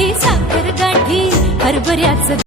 गाठी साखर गाठी हरभऱ्याचं